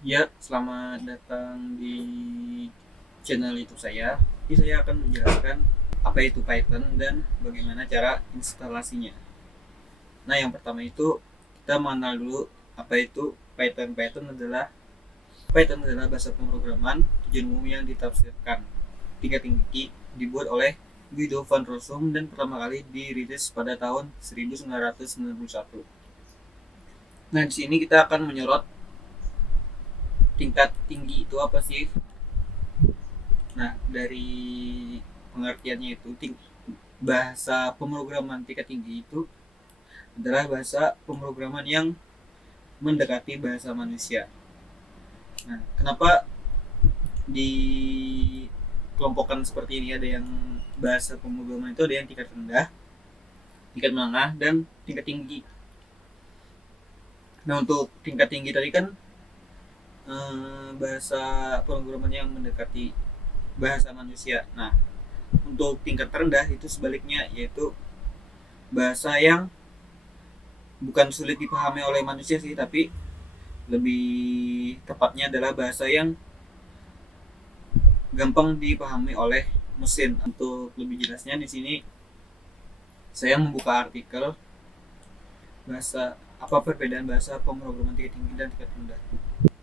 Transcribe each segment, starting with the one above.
Ya, selamat datang di channel YouTube saya. Jadi saya akan menjelaskan apa itu Python dan bagaimana cara instalasinya. Nah, yang pertama itu kita mengenal dulu apa itu Python. Python adalah bahasa pemrograman tujuan umum yang ditafsirkan tingkat tinggi dibuat oleh Guido van Rossum dan pertama kali dirilis pada tahun 1991. Nah, di sini kita akan menyorot tingkat tinggi itu apa sih. Nah, dari pengertiannya itu bahasa pemrograman tingkat tinggi itu adalah bahasa pemrograman yang mendekati bahasa manusia. Nah, kenapa dikelompokkan seperti ini? Ada yang bahasa pemrograman itu ada yang tingkat rendah, tingkat menengah, dan tingkat tinggi. Nah, untuk tingkat tinggi tadi kan bahasa pemrograman yang mendekati bahasa manusia. Nah, untuk tingkat rendah itu sebaliknya, yaitu bahasa yang bukan sulit dipahami oleh manusia sih, tapi lebih tepatnya adalah bahasa yang gampang dipahami oleh mesin. Untuk lebih jelasnya di sini saya membuka artikel bahasa apa perbedaan bahasa pemrograman tingkat tinggi dan tingkat rendah.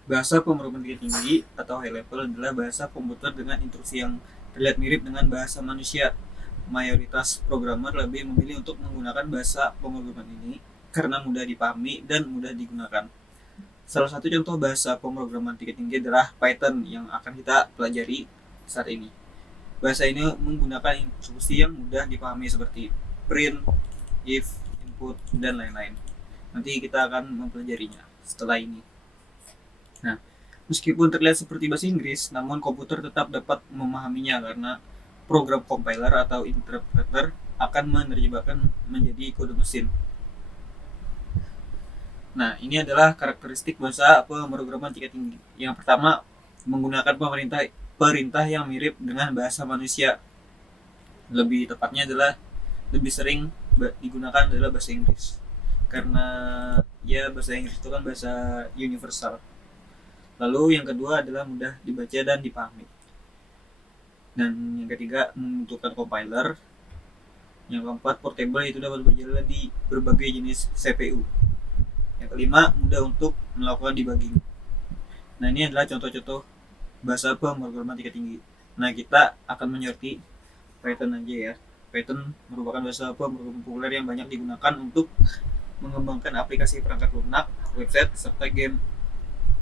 Bahasa pemrograman tingkat tinggi atau high level adalah bahasa komputer dengan instruksi yang terlihat mirip dengan bahasa manusia. Mayoritas programmer lebih memilih untuk menggunakan bahasa pemrograman ini karena mudah dipahami dan mudah digunakan. Salah satu contoh bahasa pemrograman tingkat tinggi adalah Python yang akan kita pelajari saat ini. Bahasa ini menggunakan instruksi yang mudah dipahami seperti print, if, input, dan lain-lain. Nanti kita akan mempelajarinya setelah ini. Nah, meskipun terlihat seperti bahasa Inggris, namun komputer tetap dapat memahaminya karena program compiler atau interpreter akan menerjemahkan menjadi kode mesin. Nah, ini adalah karakteristik bahasa pemrograman tingkat tinggi. Yang pertama, menggunakan perintah yang mirip dengan bahasa manusia. Lebih tepatnya adalah lebih sering digunakan adalah bahasa Inggris. Karena ya bahasa Inggris itu kan bahasa universal. Lalu yang kedua adalah mudah dibaca dan dipahami. Dan yang ketiga, membutuhkan compiler. Yang keempat, portable, itu dapat berjalan di berbagai jenis CPU. Yang kelima, mudah untuk melakukan debugging. Nah, ini adalah contoh-contoh bahasa pemrograman tingkat tinggi. Nah, kita akan menyoroti Python aja ya. Python merupakan bahasa pemrograman populer yang banyak digunakan untuk mengembangkan aplikasi perangkat lunak, website, serta game.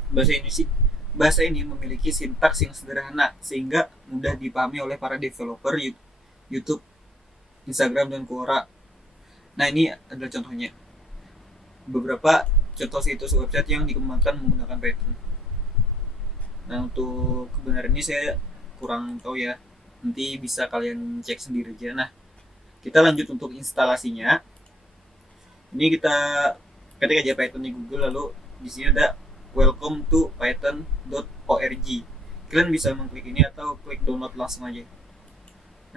Bahasa bahasa ini memiliki sintaks yang sederhana sehingga mudah dipahami oleh para developer YouTube, Instagram, dan Quora. Nah, ini adalah contohnya. Beberapa contoh situs website yang dikembangkan menggunakan Python. Nah, untuk kebenaran ini saya kurang tahu ya. Nanti bisa kalian cek sendiri aja. Nah, kita lanjut untuk instalasinya. Ini kita ketik aja Python di Google, lalu di sini ada welcome to python.org. Kalian bisa mengklik ini atau klik download langsung aja.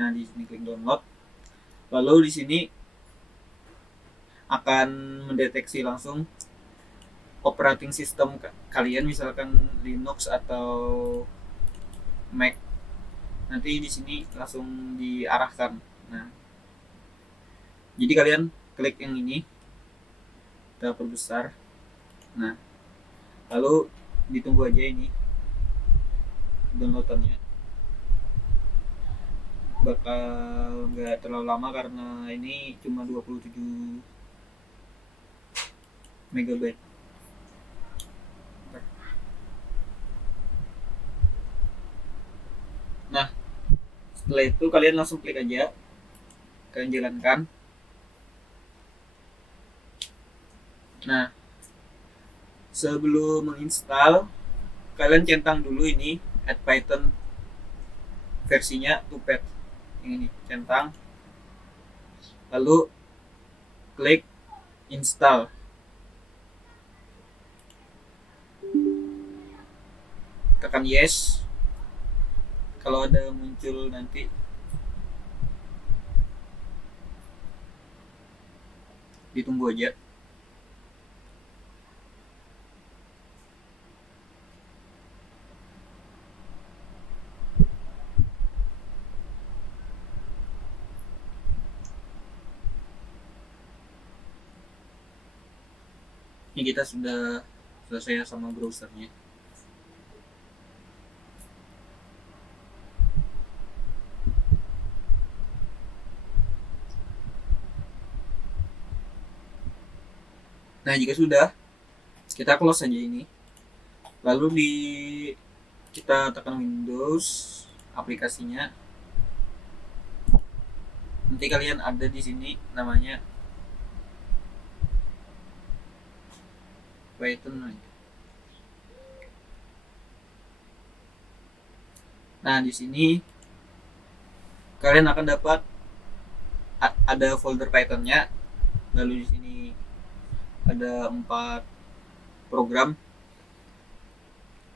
Nah, di sini klik download. Lalu di sini akan mendeteksi langsung operating system kalian, misalkan Linux atau Mac. Nanti di sini langsung diarahkan. Nah, jadi kalian klik yang ini, kita perbesar. Nah, lalu ditunggu aja ini downloadannya. Bakal nggak terlalu lama karena ini cuma 27 megabyte. Nah, setelah itu kalian langsung klik aja, kalian jalankan. Nah, sebelum menginstal, kalian centang dulu ini add Python versinya Tupat. Yang ini centang, lalu klik install. Tekan yes. Kalau ada muncul nanti ditunggu aja. Ini kita sudah selesai sama browsernya. Nah, jika sudah, kita close saja ini. Lalu kita tekan Windows, aplikasinya. Nanti kalian ada di sini namanya Python. Nah, di sini kalian akan dapat ada folder Python-nya. Lalu di sini ada 4 program.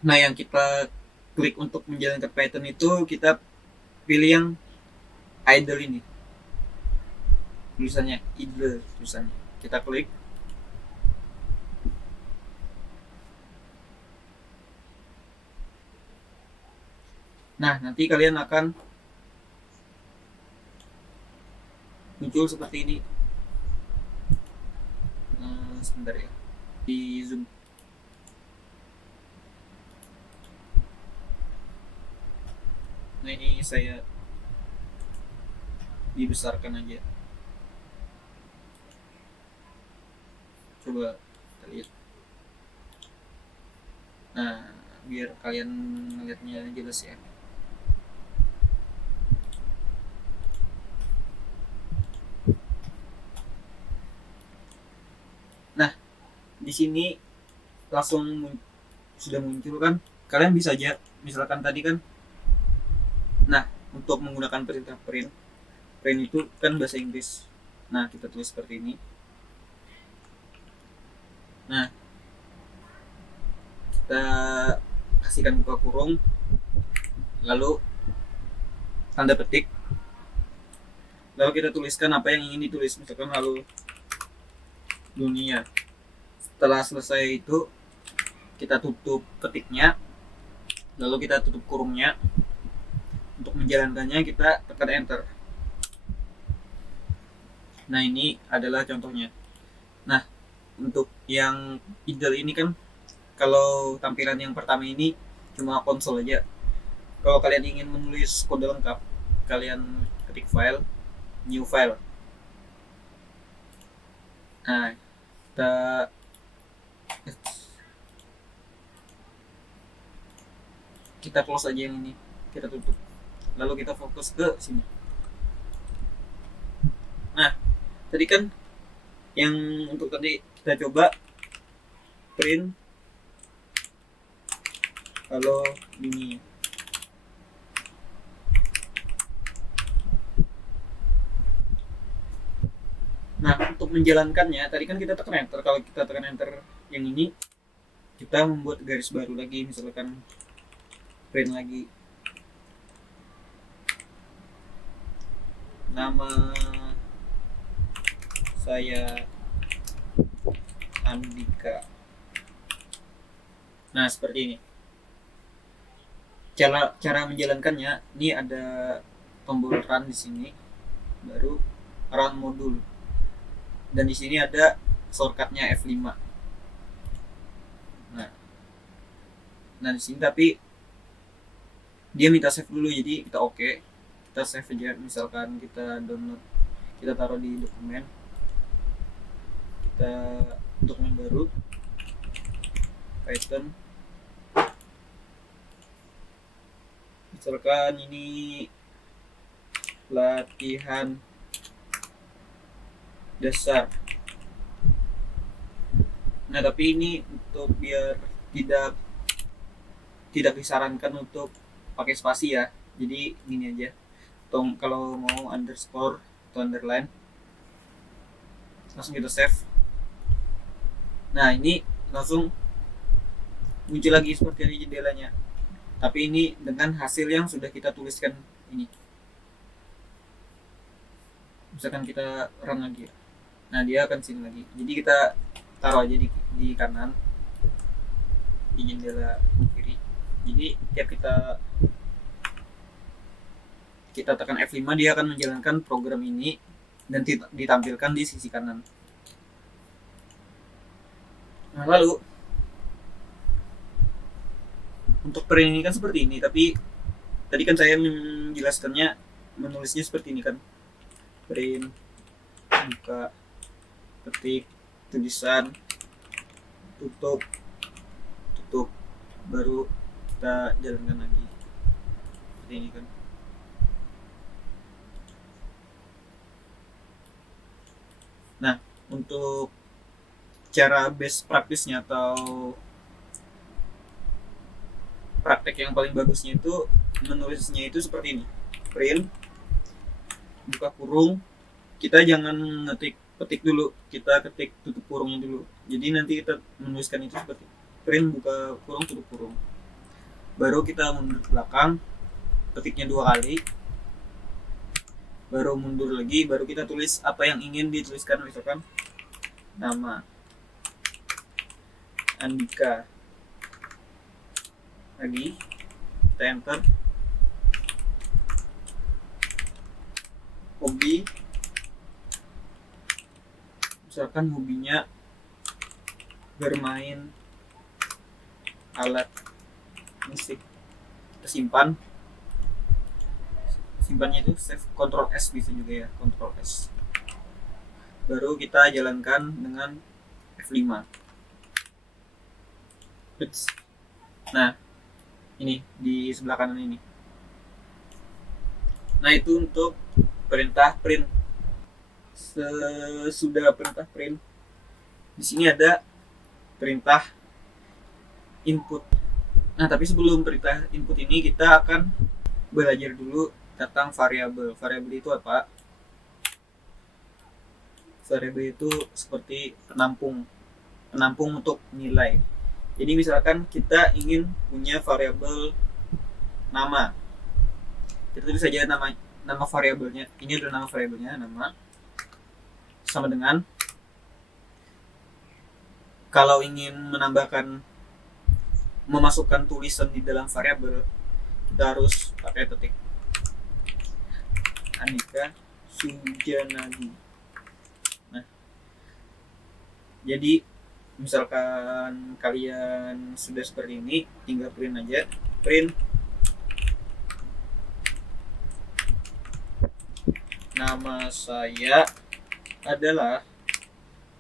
Nah, yang kita klik untuk menjalankan Python itu kita pilih yang idle ini. Tulisannya idle tulisannya. Kita klik. Nah, nanti kalian akan muncul seperti ini. Sebentar ya, di zoom. Nah, ini saya dibesarkan aja. Coba kita lihat. Nah, biar kalian melihatnya jelas ya. Nah, di sini langsung sudah muncul kan. Kalian bisa aja, misalkan tadi kan. Nah, untuk menggunakan perintah print itu kan bahasa Inggris. Nah, kita tulis seperti ini. Nah, kita kasihkan buka kurung, lalu tanda petik, lalu kita tuliskan apa yang ingin ditulis, misalkan lalu dunia. Setelah selesai itu kita tutup ketiknya, lalu kita tutup kurungnya. Untuk menjalankannya kita tekan enter. Nah, ini adalah contohnya. Nah, untuk yang idle ini kan, kalau tampilan yang pertama ini cuma konsol aja. Kalau kalian ingin menulis kode lengkap, kalian ketik file, new file. Nah, kita close aja yang ini, kita tutup. Lalu kita fokus ke sini. Nah, tadi kan yang untuk tadi kita coba print kalau ini. Nah, untuk menjalankannya tadi kan kita tekan enter. Kalau kita tekan enter yang ini, kita membuat garis baru lagi, misalkan print lagi nama saya Andika. Nah, seperti ini. Cara menjalankannya, ini ada tombol run di sini, baru run modul. Dan di sini ada shortcutnya F5. Nah di sini tapi dia minta save dulu, jadi kita oke. Kita save aja, misalkan kita download, kita taruh di dokumen, kita dokumen baru Python, misalkan ini latihan dasar. Nah, tapi ini untuk biar tidak disarankan untuk pakai spasi ya. Jadi gini aja. Kalau mau underscore atau underline, langsung kita save. Nah, ini langsung muncul lagi seperti ini jendelanya. Tapi ini dengan hasil yang sudah kita tuliskan ini. Misalkan kita run lagi. Nah, dia akan sini lagi. Jadi kita taruh aja di kanan, di jendela kiri. Jadi tiap kita tekan F5, dia akan menjalankan program ini dan ditampilkan di sisi kanan. Nah, lalu untuk print ini kan seperti ini, tapi tadi kan saya menjelaskannya menulisnya seperti ini kan. Print, buka, ketik, tulisan, tutup, tutup, baru kita jalankan lagi seperti ini kan. Nah, untuk cara best practice-nya atau praktek yang paling bagusnya itu menulisnya itu seperti ini. Print, buka kurung, kita jangan petik dulu, kita ketik tutup kurungnya dulu. Jadi nanti kita menuliskan itu seperti print, buka kurung, tutup kurung. Baru kita mundur ke belakang, ketiknya 2 kali, baru mundur lagi, baru kita tulis apa yang ingin dituliskan. Misalkan nama Andika, lagi kita enter, hobi, misalkan hobinya bermain alat musik, kita simpannya itu save, Ctrl S bisa juga ya, Ctrl S, baru kita jalankan dengan F5. Nah, ini di sebelah kanan ini. Nah, itu untuk perintah print. Sesudah perintah print, di sini ada perintah input. Nah, tapi sebelum perintah input ini kita akan belajar dulu tentang variabel. Variabel itu apa? Variabel itu seperti penampung untuk nilai. Jadi misalkan kita ingin punya variabel nama, kita tulis saja nama variabelnya. Ini adalah nama variabelnya, nama sama dengan, kalau ingin memasukkan tulisan di dalam variabel, kita harus pakai petik Andika Sujanadi. Nah, jadi misalkan kalian sudah seperti ini, tinggal print aja. Print nama saya adalah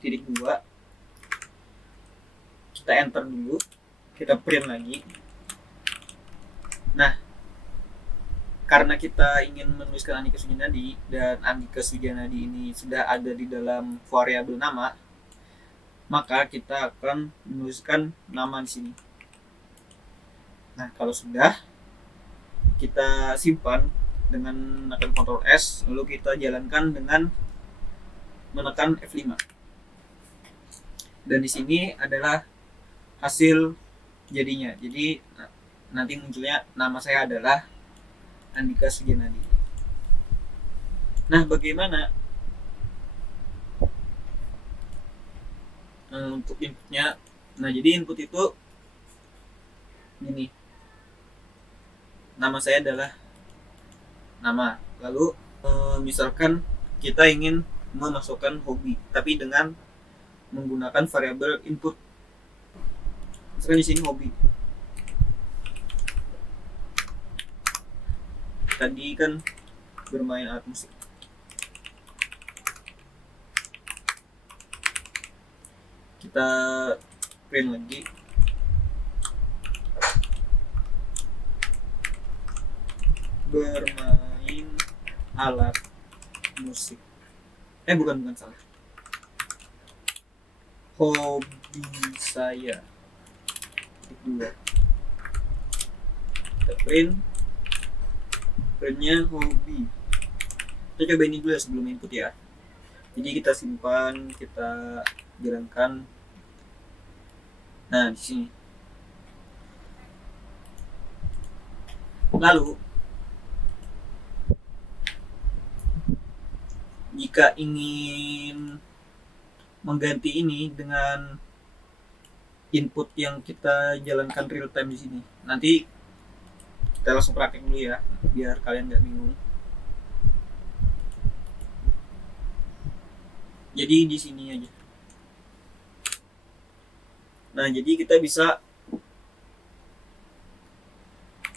(2), kita enter dulu, kita print lagi. Nah, karena kita ingin menuliskan Andika Sujanadi dan Andika Sujanadi ini sudah ada di dalam variabel nama, maka kita akan menuliskan nama di sini. Nah, kalau sudah, kita simpan dengan menekan Ctrl S, lalu kita jalankan dengan menekan F5. Dan di sini adalah hasil jadinya. Jadi nanti munculnya nama saya adalah Andika Sujanadi. Nah, bagaimana untuk inputnya? Nah, jadi input itu ini, nama saya adalah nama. Lalu misalkan kita ingin memasukkan hobi, tapi dengan menggunakan variabel input. Misalkan di sini hobi. Tadi kan bermain alat musik. Kita print lagi. Bermain alat musik. Bukan salah. Hobi saya. 2. Kita printnya hobi. Kita coba ini dulu ya sebelum input ya. Jadi kita simpan, kita jalankan. Nah, di sini. Lalu jika ingin mengganti ini dengan input yang kita jalankan real time di sini, nanti kita langsung praktek dulu ya, biar kalian nggak bingung. Jadi di sini aja. Nah, jadi kita bisa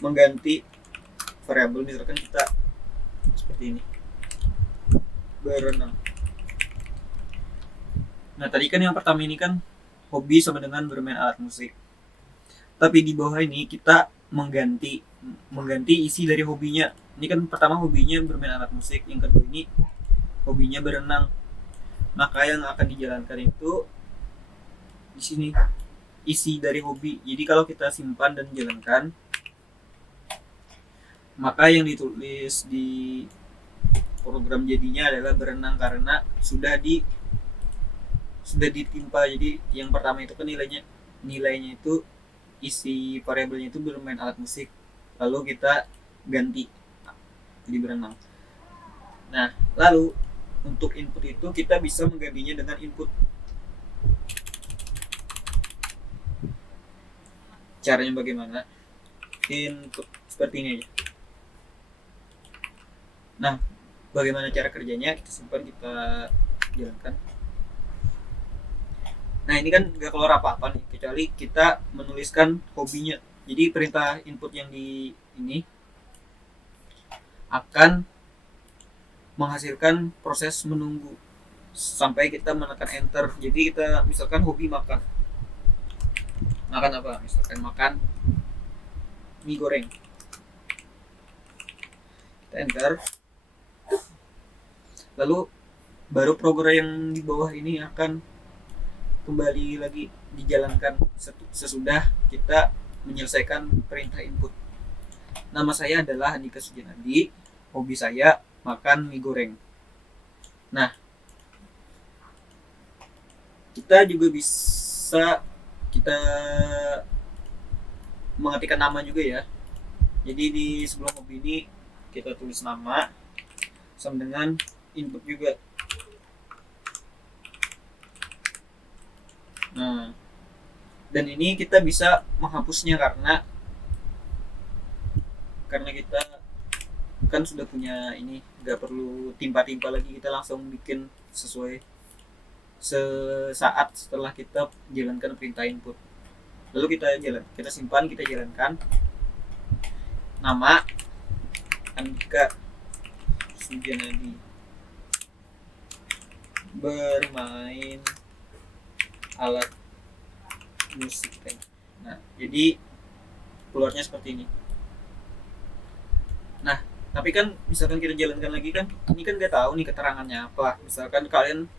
mengganti variabel, misalkan kita seperti ini, berenang. Nah, tadi kan yang pertama ini kan hobi sama dengan bermain alat musik. Tapi di bawah ini kita mengganti isi dari hobinya. Ini kan pertama hobinya bermain alat musik, yang kedua ini hobinya berenang. Maka yang akan dijalankan itu di sini isi dari hobi. Jadi kalau kita simpan dan jalankan, maka yang ditulis di program jadinya adalah berenang karena sudah ditimpa. Jadi yang pertama itu kan nilainya itu isi variabelnya itu bermain alat musik, lalu kita ganti jadi berenang. Nah, lalu untuk input itu kita bisa menggantinya dengan input. Caranya bagaimana? Input seperti ini aja. Nah, bagaimana cara kerjanya? Kita simpan, kita jalankan. Nah, ini kan nggak keluar apa-apa nih, kecuali kita menuliskan hobinya. Jadi perintah input yang di ini akan menghasilkan proses menunggu sampai kita menekan enter. Jadi kita misalkan hobi makan apa? Misalkan makan mie goreng. Kita enter. Lalu baru program yang di bawah ini akan kembali lagi dijalankan sesudah kita menyelesaikan perintah input. Nama saya adalah Andika Sujanadi, hobi saya makan mie goreng. Nah, kita juga bisa kita mengetikkan nama juga ya. Jadi di sebelum hobi ini kita tulis nama sama dengan input juga. Nah, dan ini kita bisa menghapusnya karena kita kan sudah punya ini, nggak perlu timpa-timpa lagi, kita langsung bikin sesuai sesaat setelah kita jalankan perintah input. Lalu kita simpan, kita jalankan. Nama Andika Sujanadi, bermain alat musik. Nah, jadi keluarnya seperti ini. Nah, tapi kan misalkan kita jalankan lagi kan, ini kan nggak tahu nih keterangannya apa. Misalkan kalian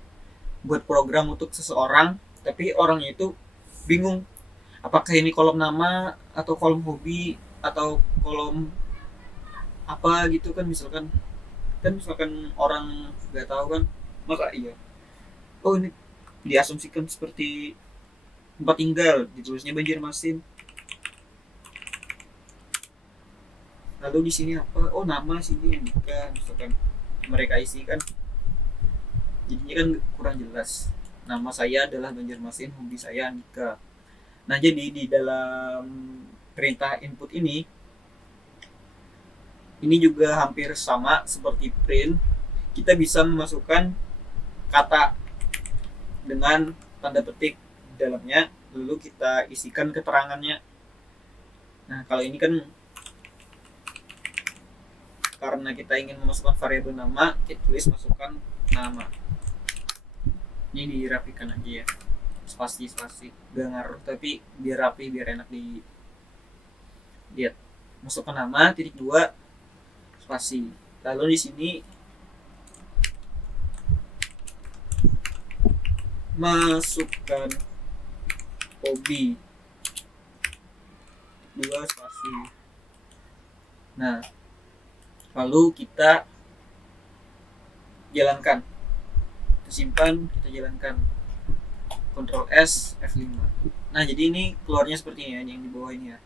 buat program untuk seseorang, tapi orangnya itu bingung apakah ini kolom nama atau kolom hobi atau kolom apa gitu kan. Misalkan orang nggak tahu kan, maka iya, oh ini diasumsikan seperti tempat tinggal, ditulisnya Banjarmasin. Lalu di sini apa? Oh, nama sini Andika, misalkan mereka isi kan, jadinya kan kurang jelas. Nama saya adalah Banjarmasin, hobi saya Andika. Nah, jadi di dalam perintah input ini juga hampir sama seperti print. Kita bisa memasukkan kata dengan tanda petik di dalamnya, lalu kita isikan keterangannya. Nah, kalau ini kan karena kita ingin memasukkan variabel nama, kita tulis masukkan nama. Ini dirapikan aja ya, spasi gak ngaruh, tapi biar rapi, biar enak dilihat. Masukkan nama, titik 2, spasi. Lalu di sini masukkan hobi, 2 spasi. Nah, lalu kita jalankan, kita simpan, kita jalankan, Ctrl S F5. Nah, jadi ini keluarnya seperti ini ya, yang di bawah ini ya.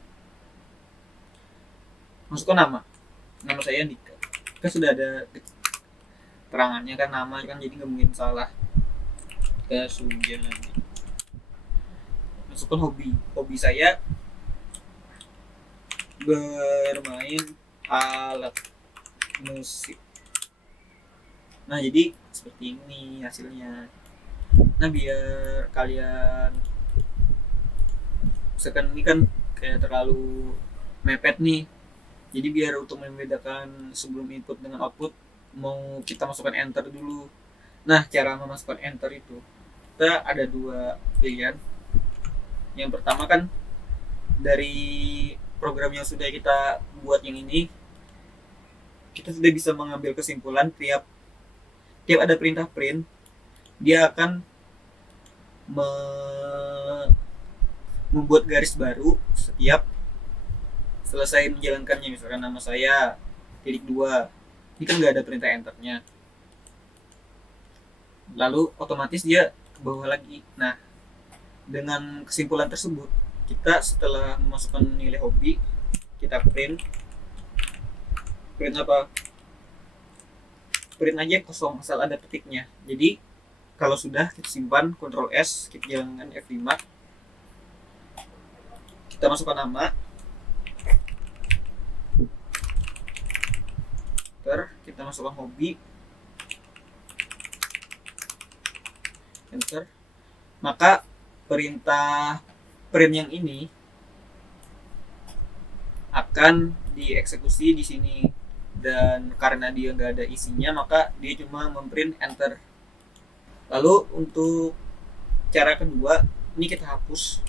Masukkan nama saya Andika, kan sudah ada keterangannya kan, nama kan, jadi nggak mungkin salah. Sujanadi. Masukkan hobi saya bermain alat musik. Nah, jadi seperti ini hasilnya. Nah, biar kalian misalkan ini kan kayak terlalu mepet nih, jadi biar untuk membedakan sebelum input dengan output mau kita masukkan enter dulu. Nah, cara memasukkan enter itu kita ada dua pilihan. Yang pertama kan dari program yang sudah kita buat yang ini, kita sudah bisa mengambil kesimpulan tiap tiap ada perintah print, dia akan membuat garis baru setiap selesai menjalankannya. Misalkan nama saya titik dua, ini kan nggak ada perintah enternya, lalu otomatis dia ke bawah lagi. Nah, dengan kesimpulan tersebut, kita setelah memasukkan nilai hobi, kita print apa, print aja kosong asal ada petiknya. Jadi kalau sudah, kita simpan, Ctrl S, kita jalankan F5, kita masukkan nama, kita masukkan hobi, enter, maka perintah print yang ini akan dieksekusi di sini. Dan karena dia nggak ada isinya, maka dia cuma memprint enter. Lalu untuk cara kedua, ini kita hapus.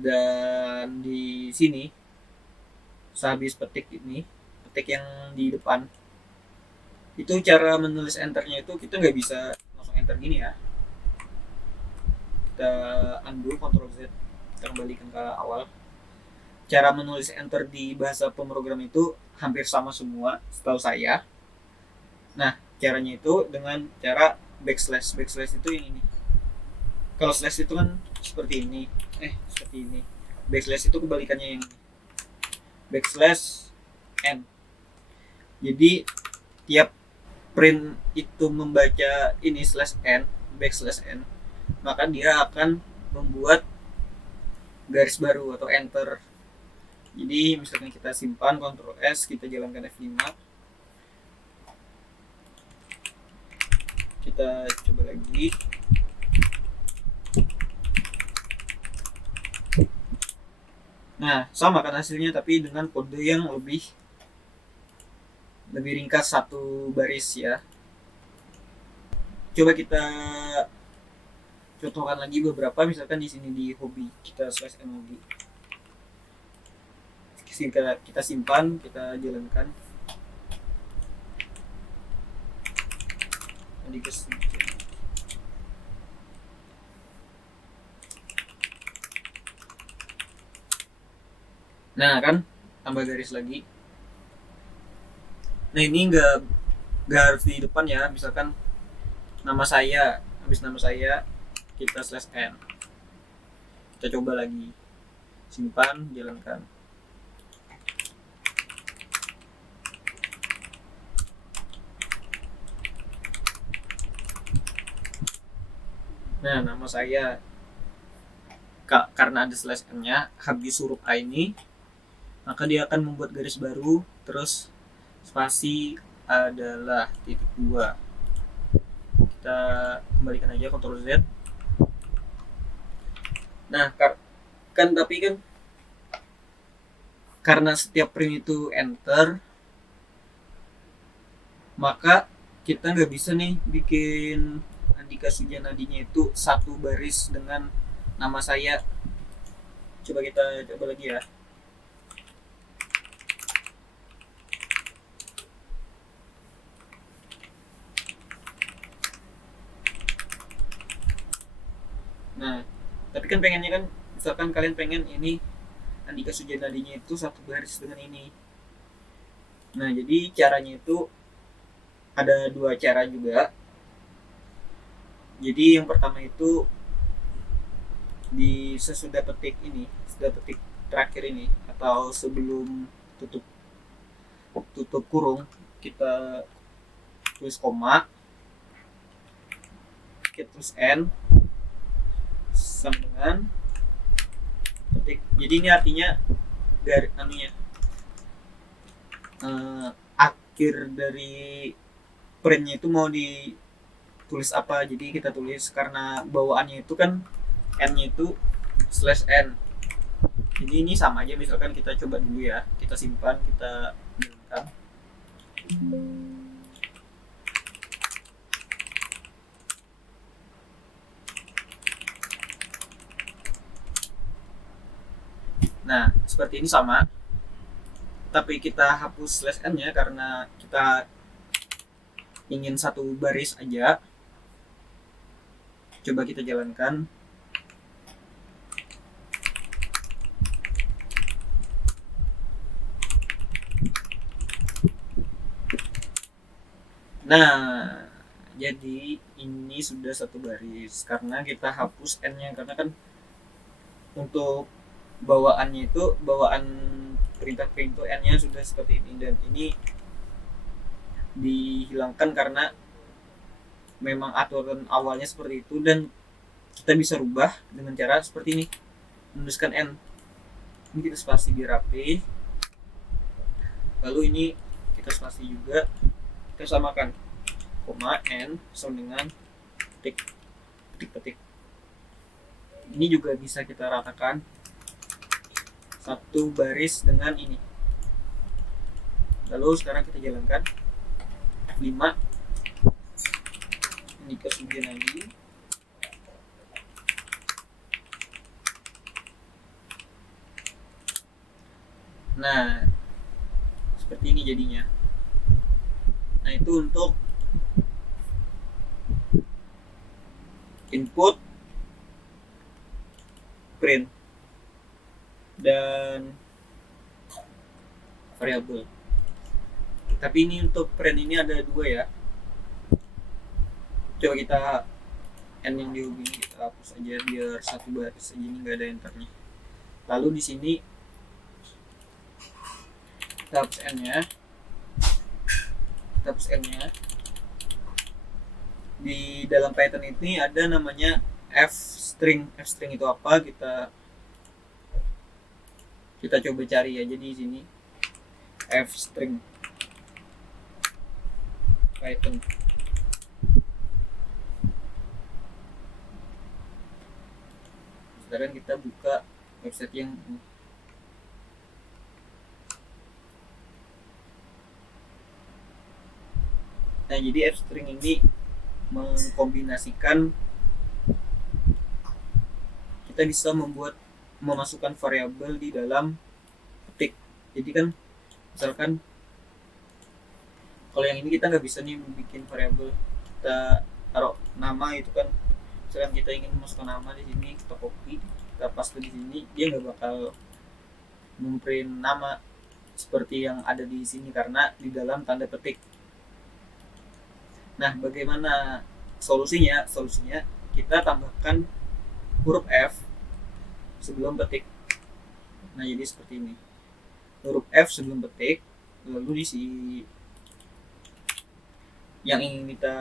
Dan di sini sehabis petik ini, petik yang di depan, itu cara menulis enternya itu kita nggak bisa langsung enter gini ya. Kita undo, Ctrl Z, kita kembalikan ke awal. Cara menulis enter di bahasa pemrogram itu hampir sama semua setahu saya. Nah, caranya itu dengan cara backslash. Backslash itu yang ini. Kalau slash itu kan seperti ini. Seperti ini. Backslash itu kebalikannya yang ini. Backslash n. Jadi tiap print itu membaca ini slash n, backslash n, maka dia akan membuat garis baru atau enter. Jadi misalkan kita simpan, Ctrl S, kita jalankan F5, kita coba lagi. Nah, sama kan hasilnya, tapi dengan kode yang lebih ringkas, satu baris ya. Coba kita contohkan lagi beberapa, misalkan di sini di hobi, kita slash n hobi. Kita simpan, kita jalankan. Nah kan, tambah garis lagi. Nah ini nggak harus di depan ya. Misalkan nama saya, habis nama saya kita slash n. Kita coba lagi, simpan, jalankan. Nah, nama saya karena ada slash n-nya, habis huruf A ini, maka dia akan membuat garis baru, terus spasi adalah titik 2. Kita kembalikan aja, Ctrl Z. Nah, tapi kan karena setiap print itu enter, maka kita nggak bisa nih bikin Andika Sujanadinya itu satu baris dengan nama saya. Coba kita coba lagi ya. Nah, tapi kan pengennya kan, misalkan kalian pengen ini Andika Sujanadinya itu satu baris dengan ini. Nah, jadi caranya itu ada dua cara juga. Jadi yang pertama itu di sesudah petik ini, sesudah petik terakhir ini, atau sebelum tutup kurung, kita tulis koma, kita tulis n sama dengan petik. Jadi ini artinya dari akhir dari printnya itu mau tulis apa. Jadi kita tulis karena bawaannya itu kan n-nya itu /n. Jadi ini sama aja, misalkan kita coba dulu ya, kita simpan, kita jalankan. Nah, seperti ini sama. Tapi kita hapus /n-nya karena kita ingin satu baris aja. Coba kita jalankan. Nah, jadi ini sudah satu baris karena kita hapus n-nya, karena kan untuk bawaannya itu, bawaan perintah print itu n-nya sudah seperti ini, dan ini dihilangkan karena memang aturan awalnya seperti itu, dan kita bisa rubah dengan cara seperti ini, menuliskan n. Ini kita spasi biar rapi, lalu ini kita spasi juga, kita samakan koma n sama dengan petik. Ini juga bisa kita ratakan satu baris dengan ini. Lalu sekarang kita jalankan F5, ini kemudian lagi. Nah, seperti ini jadinya. Nah, itu untuk input, print, dan variabel. Tapi ini untuk print ini ada dua ya. Coba kita n yang di ujung kita hapus aja biar satu baris aja, ini nggak ada enternya. Lalu di sini kita hapus n-nya. Di dalam Python ini ada namanya f-string. F-string itu apa? Kita coba cari aja di sini. F-string Python. Sekarang kita buka website yang ini. Nah, jadi f-string ini mengkombinasikan, kita bisa memasukkan variabel di dalam petik. Jadi kan misalkan kalau yang ini kita nggak bisa nih bikin variabel, kita taruh nama itu kan, misalkan kita ingin memasukkan nama di sini, kita copy, kita paste di sini, dia nggak bakal memprint nama seperti yang ada di sini karena di dalam tanda petik. Nah, bagaimana solusinya? Solusinya kita tambahkan huruf F sebelum petik. Nah, jadi seperti ini. Huruf F sebelum petik, lalu di yang ingin kita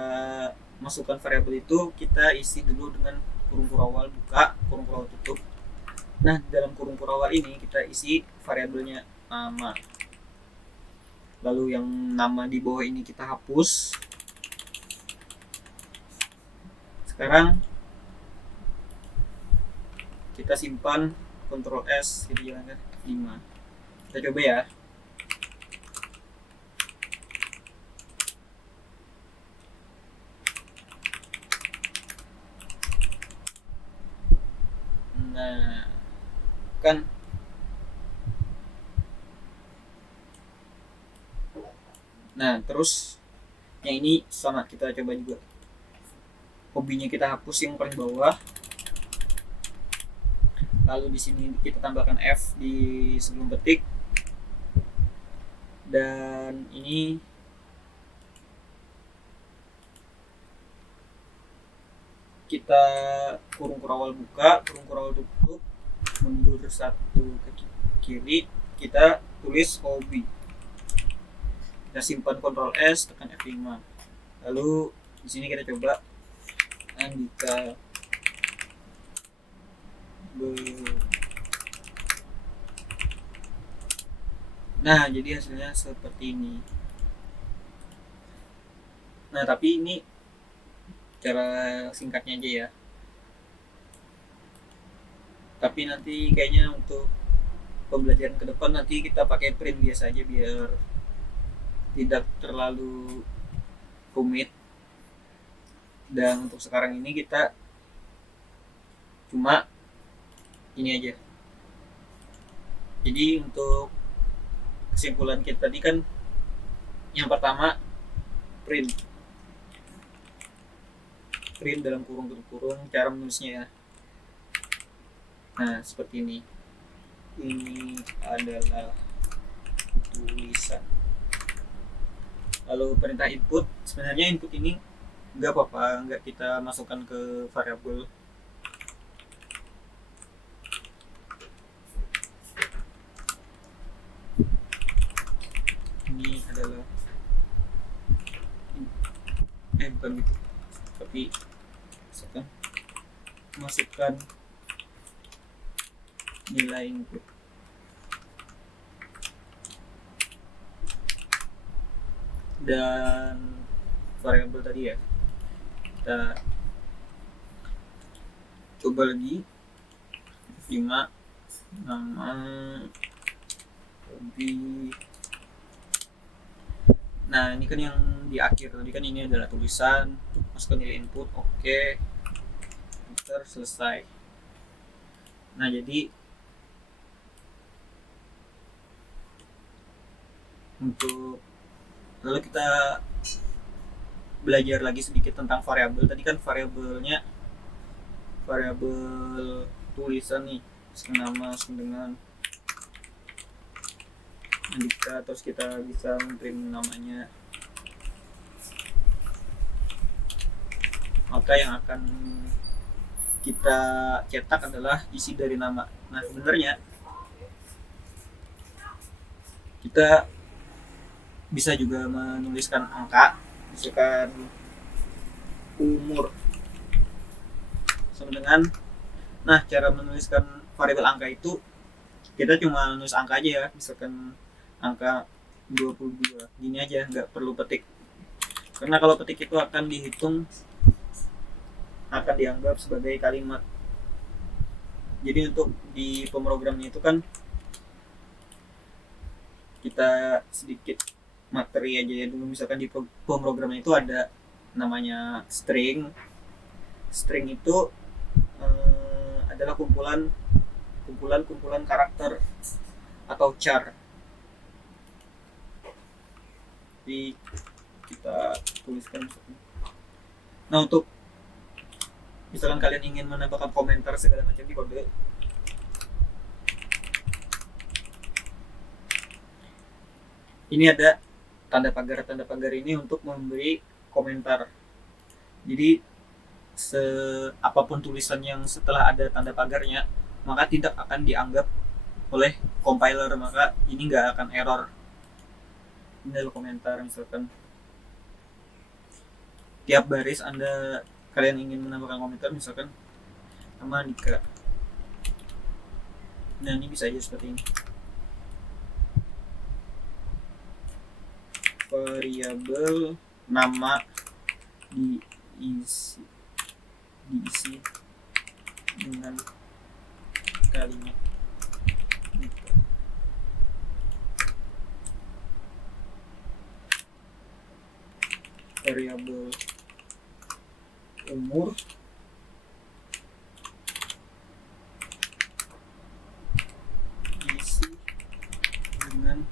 masukkan variabel itu kita isi dulu dengan kurung kurawal buka, kurung kurawal tutup. Nah, dalam kurung kurawal ini kita isi variabelnya nama. Lalu yang nama di bawah ini kita hapus. Sekarang kita simpan, Ctrl S, kita jalankan 5. Kita coba ya. Nah, kan terus yang ini sama, kita coba juga. Hobinya kita hapus yang paling bawah. Lalu di sini kita tambahkan F di sebelum petik. Dan ini kita kurung kurawal buka, kurung kurawal tutup, mundur satu ke kiri, kita tulis hobi. Kita simpan Ctrl S, tekan F5. Lalu di sini kita coba Andika. Nah, jadi hasilnya seperti ini. Nah, tapi ini cara singkatnya aja ya. Tapi nanti kayaknya untuk pembelajaran ke depan nanti kita pakai print biasa aja biar tidak terlalu rumit. Dan untuk sekarang ini kita cuma ini aja. Jadi untuk kesimpulan kita tadi kan yang pertama print dalam kurung tutup kurung, cara menulisnya ya. Nah seperti ini adalah tulisan. Lalu perintah input, sebenarnya input ini nggak apa-apa, nggak kita masukkan ke variabel. Ini adalah bukan gitu, tapi masukkan nilai input. Dan variabel tadi ya, kita coba lagi 5 nama lebih. Nah ini kan yang di akhir tadi kan ini adalah tulisan, masukkan nilai input, oke, enter, selesai. Nah jadi untuk lalu kita belajar lagi sedikit tentang variabel. Tadi kan variabelnya variabel tulisan nih, nama dengan Andika, terus kita bisa print namanya. Maka yang akan kita cetak adalah isi dari nama. Nah sebenarnya kita bisa juga menuliskan angka, misalkan umur sama dengan. Nah cara menuliskan variabel angka itu kita cuma nulis angka aja ya, misalkan angka 22 gini aja, nggak perlu petik, karena kalau petik itu akan dihitung, akan dianggap sebagai kalimat. Jadi untuk di pemrograman itu kan kita sedikit materi aja ya dulu. Misalkan di pemrograman itu ada namanya string itu adalah kumpulan karakter atau char. Jadi kita tuliskan. Nah untuk misalkan kalian ingin menambahkan komentar segala macam di kode, ini ada tanda pagar ini untuk memberi komentar. Jadi apapun tulisan yang setelah ada tanda pagarnya maka tidak akan dianggap oleh compiler, maka ini nggak akan error. Ini adalah komentar. Misalkan tiap baris kalian ingin menambahkan komentar, misalkan nama Andika. Nah ini bisa aja seperti ini. Variabel nama diisi dengan kalimat. Variabel umur diisi dengan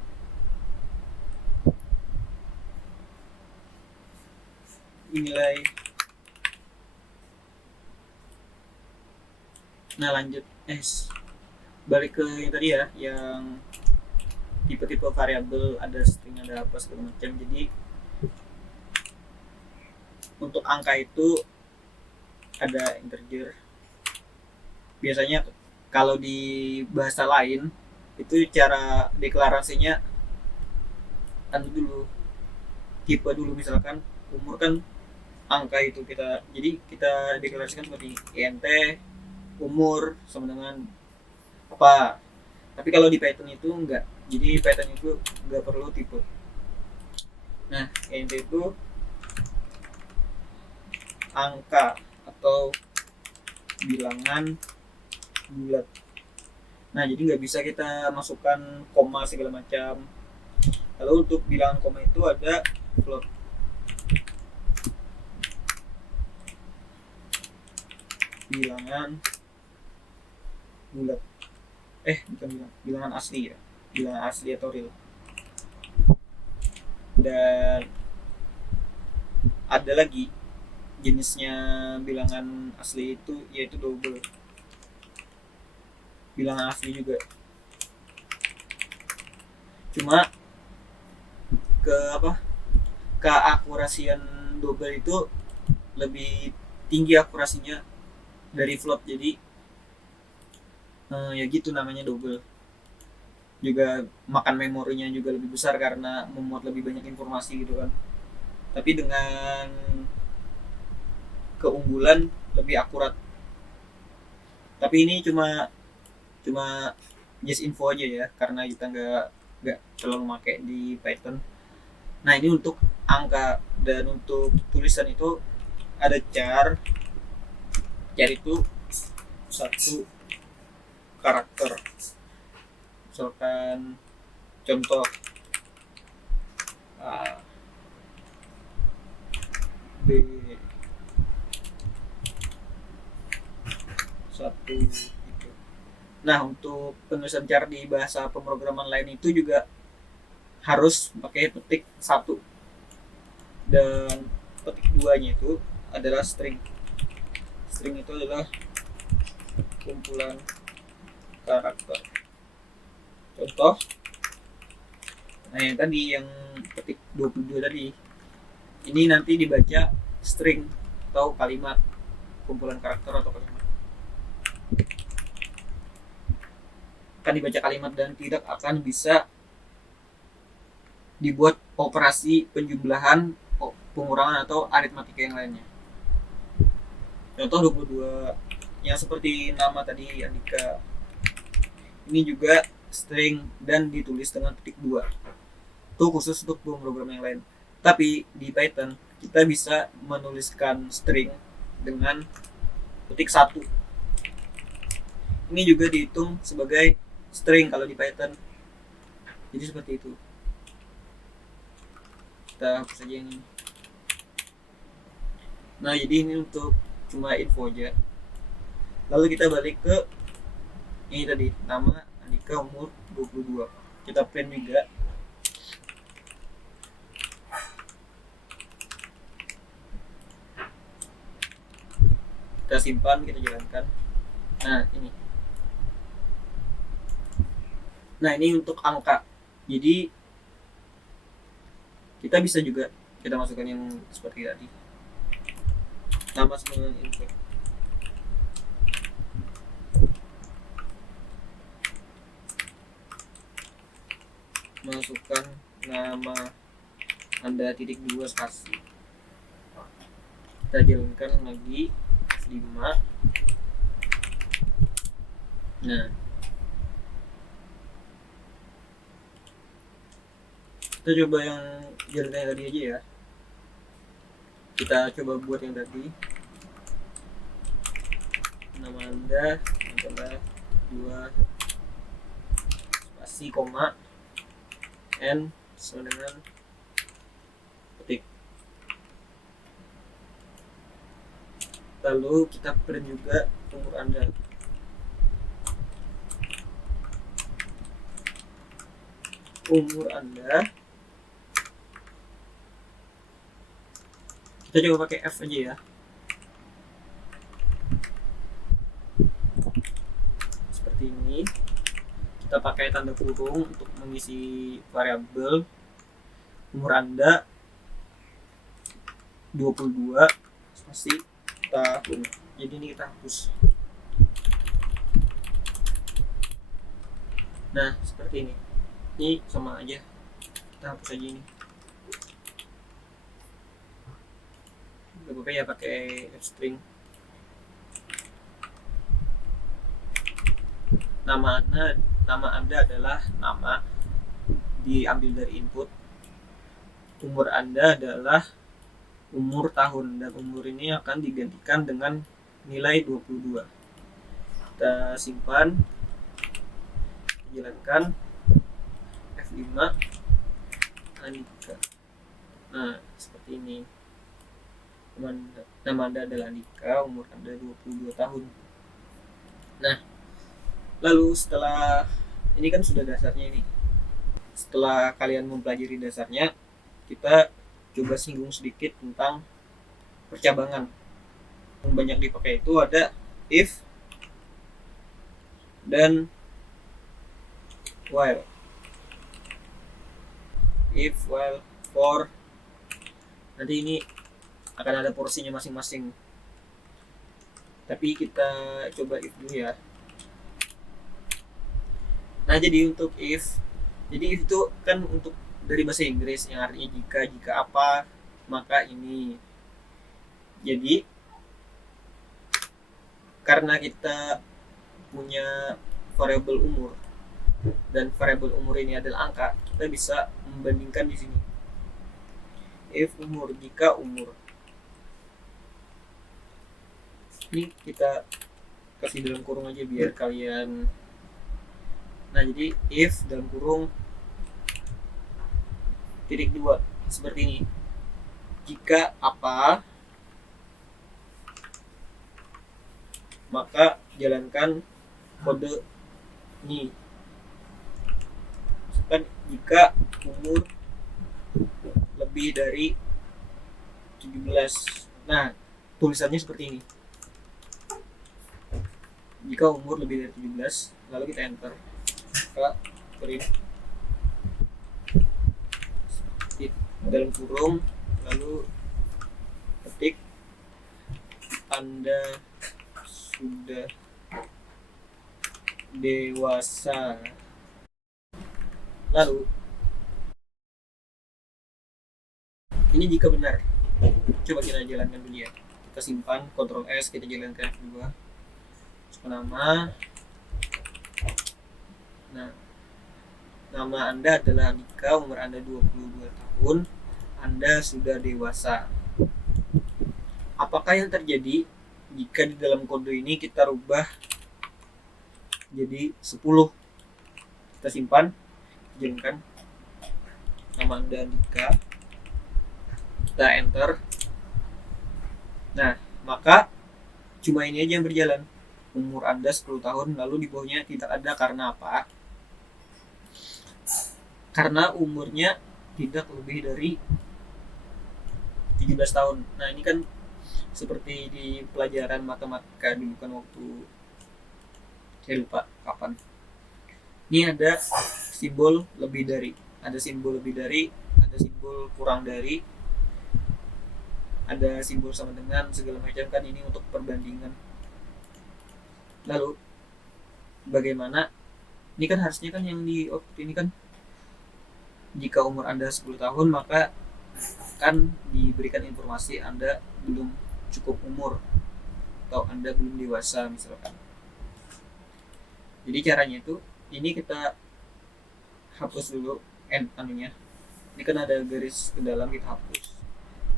nilai. Nah lanjut, balik ke yang tadi ya, yang tipe-tipe variabel, ada string, ada apa segala macam. Jadi untuk angka itu ada integer. Biasanya kalau di bahasa lain itu cara deklarasinya dulu, tipe dulu. Misalkan umur kan angka itu kita deklarasikan seperti int umur sama dengan apa. Tapi kalau di Python itu enggak. Jadi Python itu enggak perlu tipe. Nah int itu angka atau bilangan bulat. Nah, jadi nggak bisa kita masukkan koma segala macam. Lalu untuk bilangan koma itu ada float. Bilangan bulat. Bukan bilangan asli ya. Bilangan asli atau real. Dan ada lagi jenisnya bilangan asli itu yaitu double. Bilangan asli juga. Cuma keakurasian double itu lebih tinggi akurasinya dari float. Jadi ya gitu, namanya double. Juga makan memorinya juga lebih besar karena memuat lebih banyak informasi gitu kan. Tapi dengan keunggulan lebih akurat. Tapi ini cuma just info aja ya, karena kita nggak terlalu pakai di Python. Nah, ini untuk angka. Dan untuk tulisan itu ada char itu satu karakter. Misalkan contoh B 1 gitu. Nah, untuk penulisan char di bahasa pemrograman lain itu juga harus pakai petik 1, dan petik 2-nya itu adalah string. String itu adalah kumpulan karakter. Contoh, nah yang tadi yang petik 22 tadi, ini nanti dibaca string atau kalimat, kumpulan karakter atau kalimat. Akan dibaca kalimat dan tidak akan bisa dibuat operasi penjumlahan, pengurangan atau aritmatika yang lainnya. Contoh 22 yang seperti nama tadi Andika, ini juga string dan ditulis dengan petik 2. Itu khusus untuk program yang lain. Tapi di Python kita bisa menuliskan string dengan petik 1. Ini juga dihitung sebagai string kalau di Python. Jadi seperti itu. Kita hapus saja yang ini. Nah, jadi ini untuk cuma info aja. Lalu kita balik ke ini tadi, nama Andika umur 22. Kita print juga. Kita simpan, kita jalankan. Nah, ini. Nah, ini untuk angka. Jadi kita bisa juga kita masukkan yang seperti tadi. Nama semua info. Masukkan nama Anda .2 spasi. Kita jalankan lagi F5. Nah, kita coba yang jalan tadi aja ya. Kita coba buat yang tadi. Nama Anda adalah 2 spasi koma n sama dengan petik. Lalu kita print juga umur Anda. Umur Anda, kita coba pakai F aja ya. Seperti ini. Kita pakai tanda kurung untuk mengisi variabel. Umur Anda 22 spasi tahun. Jadi ini kita hapus. Nah, seperti ini. Ini sama aja, kita hapus aja ini. Gak apa-apa ya pakai string. Nama Anda adalah nama diambil dari input. Umur Anda adalah umur tahun, dan umur ini akan digantikan dengan nilai 22. Kita simpan, jalankan F5 Andika. Nah, seperti ini. Nama Anda adalah Andika, umur Anda 22 tahun. Nah, lalu setelah ini kan sudah dasarnya ini. Setelah kalian mempelajari dasarnya, kita coba singgung sedikit tentang percabangan. Yang banyak dipakai itu ada if dan while. If, while, for. Nanti ini akan ada porsinya masing-masing. Tapi kita coba if dulu ya. Nah, jadi untuk if, jadi if itu kan untuk dari bahasa Inggris yang artinya jika apa, maka ini. Jadi karena kita punya variabel umur, dan variabel umur ini adalah angka, kita bisa membandingkan di sini. If umur, jika umur. Ini kita kasih dalam kurung aja biar kalian. Nah, jadi if dalam kurung titik 2 seperti ini. Jika apa, maka jalankan kode ini. Misalkan jika umur lebih dari 17. Nah, tulisannya seperti ini. Jika umur lebih dari 17, lalu kita enter. Maka print dalam kurung, lalu ketik Anda sudah dewasa. Lalu ini jika benar. Coba kita jalankan dulu ya. Kita simpan, Ctrl S, kita jalankan F2. Nama. Nah, nama Anda adalah Andika, umur Anda 22 tahun, Anda sudah dewasa. Apakah yang terjadi jika di dalam kode ini kita rubah jadi 10? Kita simpan, jalankan nama Anda Andika, kita enter. Nah, maka cuma ini aja yang berjalan. Umur Anda 10 tahun, lalu di bawahnya tidak ada. Karena apa? Karena umurnya tidak lebih dari 17 tahun. Nah, ini kan seperti di pelajaran matematika dulu kan, waktu saya lupa kapan. Ini ada simbol lebih dari, ada simbol lebih dari, ada simbol kurang dari, ada simbol sama dengan, segala macam kan. Ini untuk perbandingan. Lalu bagaimana? Ini kan harusnya kan yang di output ini kan, jika umur Anda 10 tahun, maka akan diberikan informasi Anda belum cukup umur atau Anda belum dewasa misalkan. Jadi caranya itu, ini kita hapus dulu anunya. Ini kan ada garis ke dalam, kita hapus.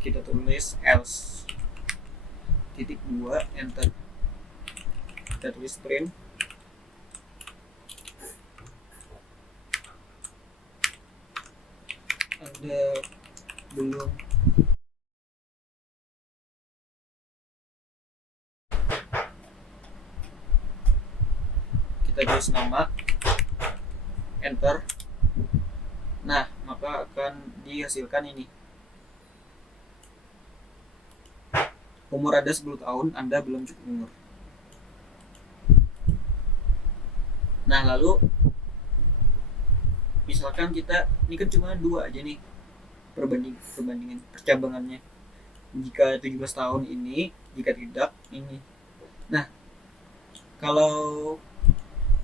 Kita tulis else titik 2 enter. Kita tulis print Anda belum kita tulis nama, enter. Nah, maka akan dihasilkan ini. Umur Anda 10 tahun, Anda belum cukup umur. Nah, lalu misalkan kita, ini kan cuma 2 aja nih perbandingan percabangannya. Jika 17 tahun ini, jika tidak ini. Nah, kalau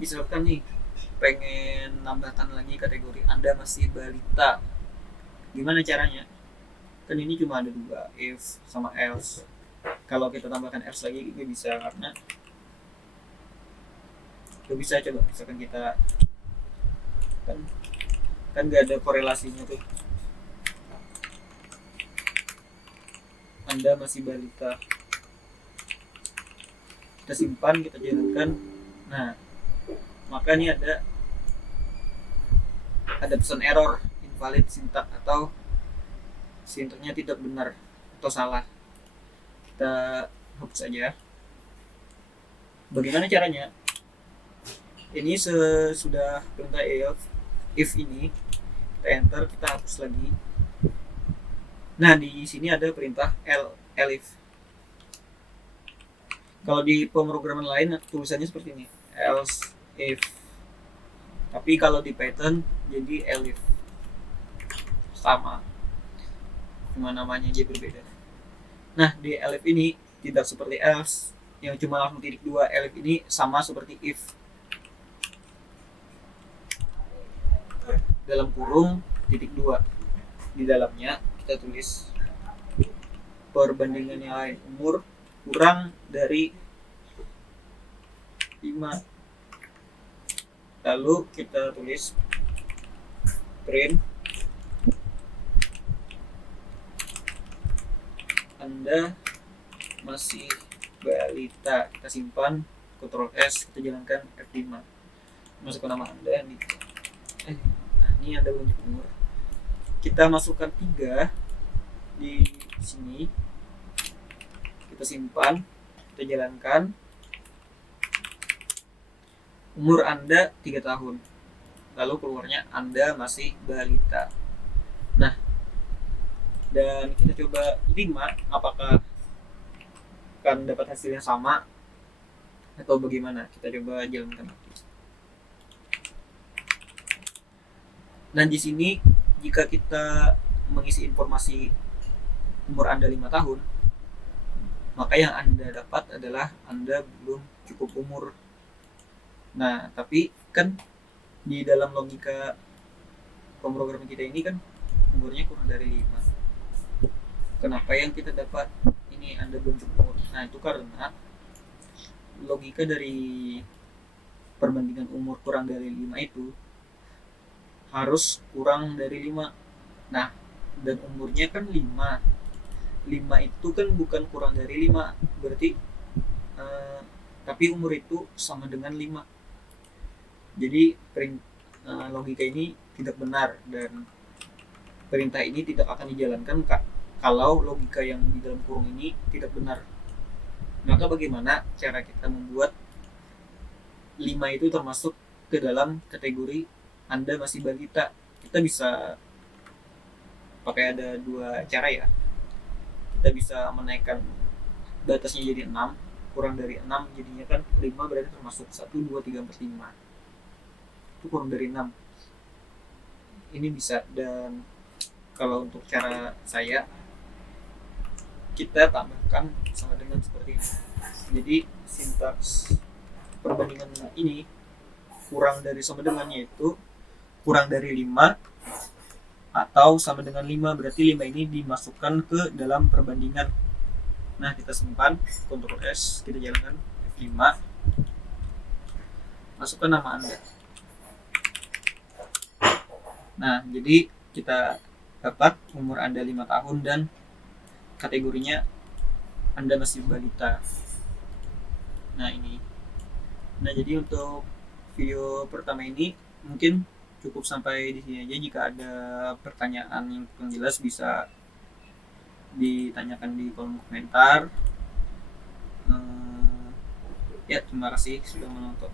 misalkan nih pengen nambahkan lagi kategori Anda masih balita, gimana caranya? Kan ini cuma ada 2, if sama else. Kalau kita tambahkan else lagi nggak bisa, karena nggak bisa. Coba misalkan kita kan nggak ada korelasinya tuh. Anda masih balita. Kita simpan, kita jalankan. Nah, maka ini ada pesan error, invalid syntax, atau sintaknya tidak benar atau salah. Kita hapus saja. Bagaimana caranya? Ini sesudah perintah if ini kita enter, kita hapus lagi. Nah, di sini ada perintah elif. Kalau di pemrograman lain tulisannya seperti ini, else if. Tapi kalau di Python jadi elif. Sama, cuma namanya aja berbeda. Nah, di elif ini tidak seperti else yang cuma langsung titik dua. Elif ini sama seperti if, dalam kurung titik dua. Di dalamnya kita tulis perbandingan yang lain, umur kurang dari 5. Lalu kita tulis print Anda masih balita. Kita simpan, Ctrl S, kita jalankan F5. Masukkan nama Anda nih. Nah, ini Anda belum umur. Kita masukkan 3 di sini. Kita simpan, kita jalankan. Umur Anda 3 tahun. Lalu keluarnya Anda masih balita. Nah, dan kita coba 5, apakah akan dapat hasil yang sama atau bagaimana? Kita coba jalankan lagi. Dan di sini jika kita mengisi informasi umur Anda 5 tahun, maka yang Anda dapat adalah Anda belum cukup umur. Nah, tapi kan di dalam logika pemrograman kita ini kan umurnya kurang dari 5. Kenapa yang kita dapat ini Anda belum cukup umur? Nah, itu karena logika dari perbandingan umur kurang dari 5 itu harus kurang dari 5. Nah, dan umurnya kan 5. 5 itu kan bukan kurang dari 5. Berarti tapi umur itu sama dengan 5. Jadi logika ini tidak benar dan perintah ini tidak akan dijalankan kalau logika yang di dalam kurung ini tidak benar. Maka bagaimana cara kita membuat 5 itu termasuk ke dalam kategori Anda masih balita? Kita bisa pakai ada 2 cara ya. Kita bisa menaikkan batasnya jadi 6, kurang dari 6 jadinya kan 5 berarti termasuk 1, 2, 3, 4, 5. Itu kurang dari 6. Ini bisa. Dan kalau untuk cara saya, kita tambahkan sama dengan seperti ini. Jadi sintaks perbandingan ini kurang dari sama dengannya itu kurang dari 5 atau sama dengan 5, berarti 5 ini dimasukkan ke dalam perbandingan. Nah, kita simpan, Ctrl S, kita jalankan F5, masukkan nama Anda. Nah, jadi kita dapat umur Anda 5 tahun dan kategorinya Anda masih balita. Nah, ini. Nah, jadi untuk video pertama ini mungkin cukup sampai di sini aja. Jika ada pertanyaan yang kurang jelas bisa ditanyakan di kolom komentar. Ya, terima kasih sudah menonton.